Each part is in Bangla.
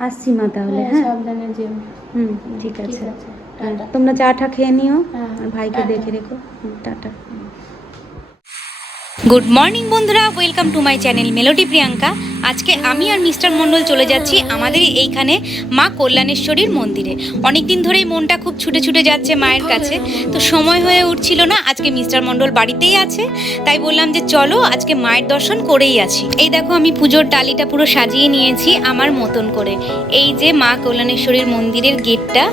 আসছি মা তাহলে হ্যাঁ হ্যাঁ সাবধানে যেও। হুম ঠিক আছে। তোমরা চা টা খেয়ে নিও। হ্যাঁ, আর ভাইকে দেখে রেখো। টাটা। গুড মর্নিং বন্ধুরা। Welcome to my channel melody Priyanka আজকে আমি আর মিস্টার মণ্ডল চলে যাচ্ছি আমাদের এইখানে মা কল্যাণেশ্বরীর মন্দিরে। অনেক দিন ধরেই মনটা খুব ছুটে ছুটে যাচ্ছে মায়ের কাছে। তো সময় হয়ে উঠছিল না, আজকে মিস্টার মণ্ডল বাড়িতেই আছে। তাই বললাম যে চলো, আজকে মায়ের দর্শন করেই আছি এই দেখো, আমি পুজোর ডালিটা পুরো সাজিয়ে নিয়েছি আমার মতন করে। এই যে মা কল্যাণেশ্বরীর মন্দিরের গেটটা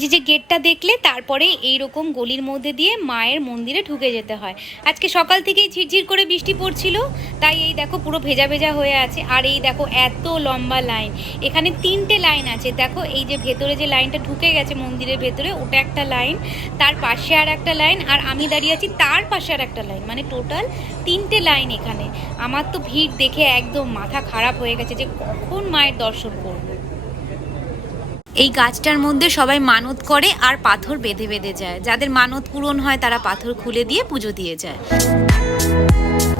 যে যে গেটটা দেখলে, তারপরে এই রকম গলির মধ্যে দিয়ে মায়ের মন্দিরে ঢুকে যেতে হয়। আজকে সকাল থেকেই ঝিরঝির করে বৃষ্টি পড়ছিল, তাই এই দেখো পুরো ভেজা ভেজা হয়ে আছে। আর এই দেখো এত লম্বা লাইন এখানে তিনটে লাইন আছে। দেখো এই যে ভেতরে যে লাইনটা ঢুকে গেছে মন্দিরের ভেতরে, ওটা একটা লাইন তার পাশে আর একটা লাইন আর আমি দাঁড়িয়ে আছি তার পাশে আর একটা লাইন মানে টোটাল তিনটে লাইন এখানে। আমার তো ভিড় দেখে একদম মাথা খারাপ হয়ে গেছে যে কখন মায়ের দর্শন করব। এই গাছটার মধ্যে সবাই মানত করে আর পাথর বেঁধে বেঁধে যায়। যাদের মানত পূরণ হয়, তারা পাথর খুলে দিয়ে পুজো দিয়ে যায়।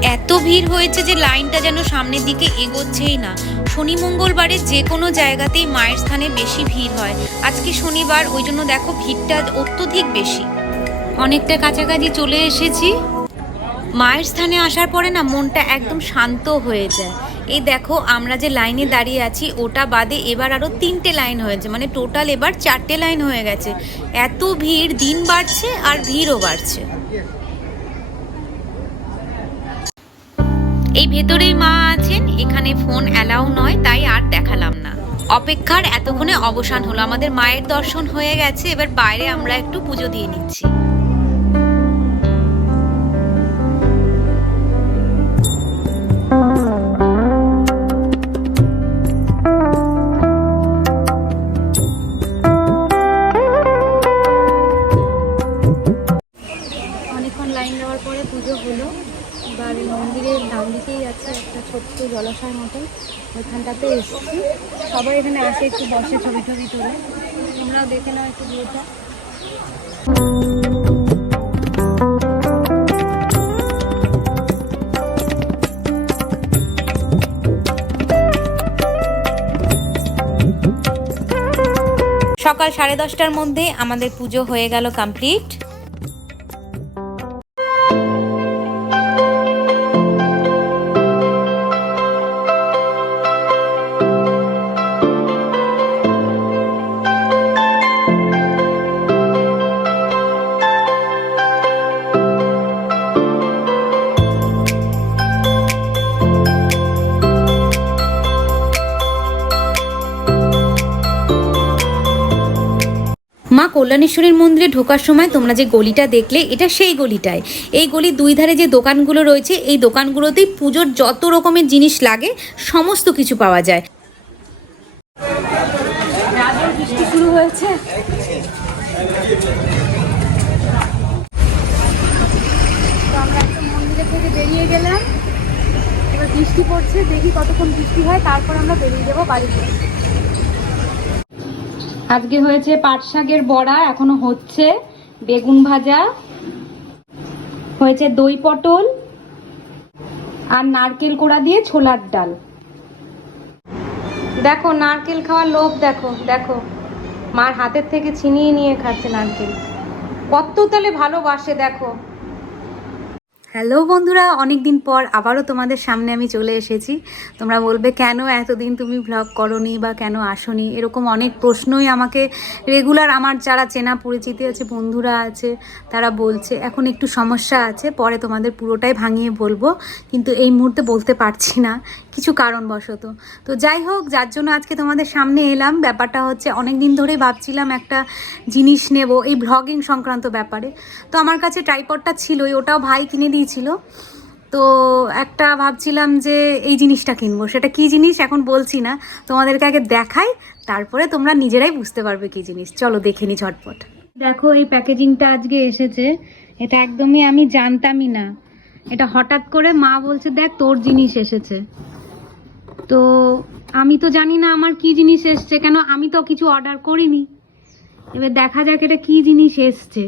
এত ভিড় হয়েছে যে লাইনটা যেন সামনের দিকে এগোচ্ছেই না। শনি মঙ্গলবারে যে কোনো জায়গাতেই মায়ের স্থানে বেশি ভিড় হয়। আজকে শনিবার, ওই জন্য দেখো ভিড়টা অত্যধিক বেশি। অনেকটা কাছাকাছি চলে এসেছি। মায়ের স্থানে আসার পরে না মনটা একদম শান্ত হয়ে যায়। এই দেখো, আমরা যে লাইনে দাঁড়িয়ে আছি, ওটা বাদে এবার আরও তিনটে লাইন হয়েছে। মানে টোটাল এবার চারটে লাইন হয়ে গেছে। এত ভিড়, দিন বাড়ছে আর ভিড়ও বাড়ছে। এই ভেতরেই মা আছেন, এখানে ফোন অ্যালাউ নয়, তাই আর দেখালাম না। অপেক্ষার এতক্ষণে অবসান হলো। আমাদের মায়ের দর্শন হয়ে গেছে, এবার বাইরে আমরা একটু পুজো দিয়ে নিচ্ছি। ডান দিকেই আছে একটা ছোট্ট জলাশয় মতন। ওইখানটাতে এসেছি। সবাই এখানে আসে একটু, বসে ছবি ছবি তোলে। তোমরাও দেখে নাও একটু ভিউটা। সকাল সাড়ে দশটার মধ্যে আমাদের পুজো হয়ে গেল কমপ্লিট। মা কল্যাণেশ্বরীর মন্দিরে ঢোকার সময় তোমরা যে গলিটা দেখলে, এটা সেই গলিটায়। এই গলির দুই ধারে যে দোকানগুলো রয়েছে, এই দোকানগুলোতেই পুজোর যত রকমের জিনিস লাগে, সমস্ত কিছু পাওয়া যায়। শুরু হয়েছে। বেরিয়ে গেলাম। বৃষ্টি দেখি কতক্ষণ বৃষ্টি হয়, তারপর আমরা বেরিয়ে যাব বাড়িতে। আজকে হয়েছে পাট শাকের বড়া, এখনও হচ্ছে। বেগুন ভাজা, হয়েছে দই পটল আর নারকেল কোড়া দিয়ে ছোলার ডাল। দেখো, নারকেল খাওয়ার লোভ দেখো দেখো। মার হাতের থেকে ছিনিয়ে নিয়ে খাচ্ছে নারকেল। কত তাহলে ভালোবাসে, দেখো। হ্যালো বন্ধুরা অনেক দিন পর আবারও তোমাদের সামনে আমি চলে এসেছি। তোমরা বলবে, কেন এতদিন তুমি ভ্লগ করনি বা কেন আসনি? এরকম অনেক প্রশ্নই আমাকে রেগুলার আমার যারা চেনা পরিচিতি আছে, বন্ধুরা আছে, তারা বলছে, এখন একটু সমস্যা আছে, পরে তোমাদের পুরোটাই ভাঙিয়ে বলব। কিন্তু এই মুহূর্তে বলতে পারছি না। কিছু কারণবশত। তো যাই হোক, যার জন্য আজকে তোমাদের সামনে এলাম। ব্যাপারটা হচ্ছে অনেক দিন ধরেই ভাবছিলাম একটা জিনিস নেব, এই ভ্লগিং সংক্রান্ত ব্যাপারে। তো আমার কাছে ট্রাইপডটা ছিলই, ওটাও ভাই কিনে দিয়েছিল। তো একটা ভাবছিলাম যে এই জিনিসটা কিনবো। সেটা কি জিনিস? এখন বলছি না। তোমাদেরকে আগে দেখাই, তারপরে তোমরা নিজেরাই বুঝতে পারবে কি জিনিস। চলো দেখে নি ঝটপট। দেখো, এই প্যাকেজিংটা আজকে এসেছে। এটা একদমই আমি জানতামই না। এটা হঠাৎ করে মা বলছে, দেখ, তোর জিনিস এসেছে। তো আমি তো জানি না আমার কি জিনিস এসছে, কেন আমি তো কিছু অর্ডার করিনি। এবার দেখা যাক এটা কি জিনিস এসছে।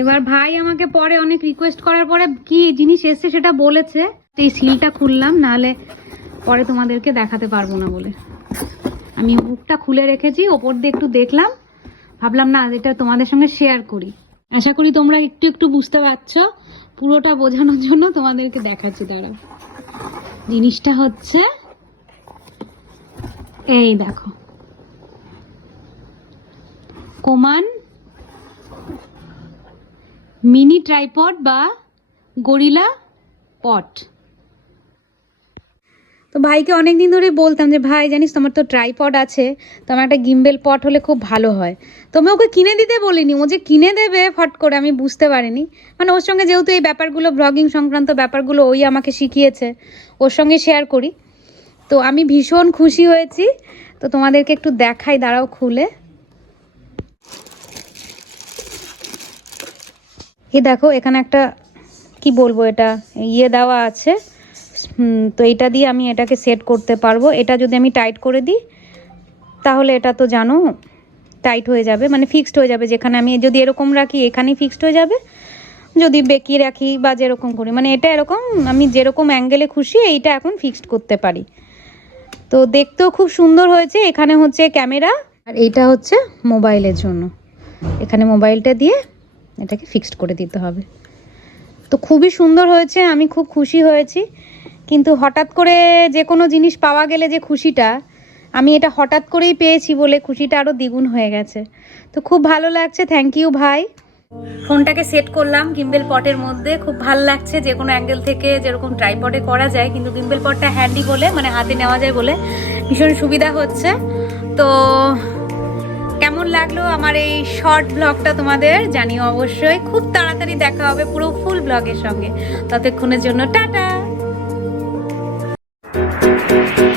এবার ভাই আমাকে পরে অনেক রিকোয়েস্ট করার পরে কি জিনিস এসছে সেটা বলেছে। এই সিলটা খুললাম, নাহলে পরে তোমাদেরকে দেখাতে পারব না বলে। আমি মুখটা খুলে রেখেছি, ওপর দিয়ে একটু দেখলাম। ভাবলাম, না, এটা তোমাদের সঙ্গে শেয়ার করি। আশা করি তোমরা একটু একটু বুঝতে পারছ। পুরোটা বোঝানোর জন্য তোমাদেরকে দেখাচ্ছি দাঁড়া জিনিসটা হচ্ছে, এই দেখো। কোমান, মিনি ট্রাইপড বা গরিলা পট। তো ভাইকে অনেক দিন ধরে বলতাম যে, ভাই, জানিস তোমার তো ট্রাইপড আছে, তো আমার একটা গিম্বেল পট হলে খুব ভালো হয়। তো আমি ওকে কিনে দিতে বলিনি, ও যে কিনে দেবে ফট করে আমি বুঝতে পারিনি। মানে ওর সঙ্গে যেহেতু এই ব্যাপারগুলো ব্লগিং সংক্রান্ত ব্যাপারগুলো ওই আমাকে শিখিয়েছে, ওর সঙ্গে শেয়ার করি। তো আমি ভীষণ খুশি হয়েছি। তো তোমাদেরকে একটু দেখাই, দাঁড়াও খুলে। এই দেখো, এখানে একটা, কি বলব এটা ইয়ে দেওয়া আছে। তো এটা দিয়ে আমি এটাকে সেট করতে পারব। এটা যদি আমি টাইট করে দিই, তাহলে এটা তো জানো টাইট হয়ে যাবে মানে ফিক্সড হয়ে যাবে। যেখানে আমি যদি এরকম রাখি, এখানেই ফিক্সড হয়ে যাবে। যদি বেঁকিয়ে রাখি বা যেরকম করি মানে এটা এরকম, আমি যেরকম অ্যাঙ্গেলে খুশি, এইটা এখন ফিক্সড করতে পারি। তো দেখতেও খুব সুন্দর হয়েছে। এখানে হচ্ছে ক্যামেরা আর এইটা হচ্ছে মোবাইলের জন্য। এখানে মোবাইলটা দিয়ে এটাকে ফিক্সড করে দিতে হবে। তো খুবই সুন্দর হয়েছে, আমি খুব খুশি হয়েছি। কিন্তু হঠাৎ করে যে কোনো জিনিস পাওয়া গেলে যে খুশিটা, আমি এটা হঠাৎ করেই পেয়েছি বলে খুশিটা আরও দ্বিগুণ হয়ে গেছে। তো খুব ভালো লাগছে থ্যাংক ইউ ভাই। ফোনটাকে সেট করলাম গিম্বেল পটের মধ্যে। খুব ভালো লাগছে, যে কোনো অ্যাঙ্গেল থেকে যেরকম ট্রাইপডে করা যায়, কিন্তু গিম্বেল পটটা হ্যান্ডি বলে মানে হাতে নেওয়া যায় বলে ভীষণ সুবিধা হচ্ছে। তো কেমন লাগল আমার এই শর্ট ব্লগটা তোমাদের? জানিও অবশ্যই। খুব তাড়াতাড়ি দেখা হবে পুরো ফুল ব্লগের সঙ্গে। ততক্ষণের জন্য টাটা! Thank you.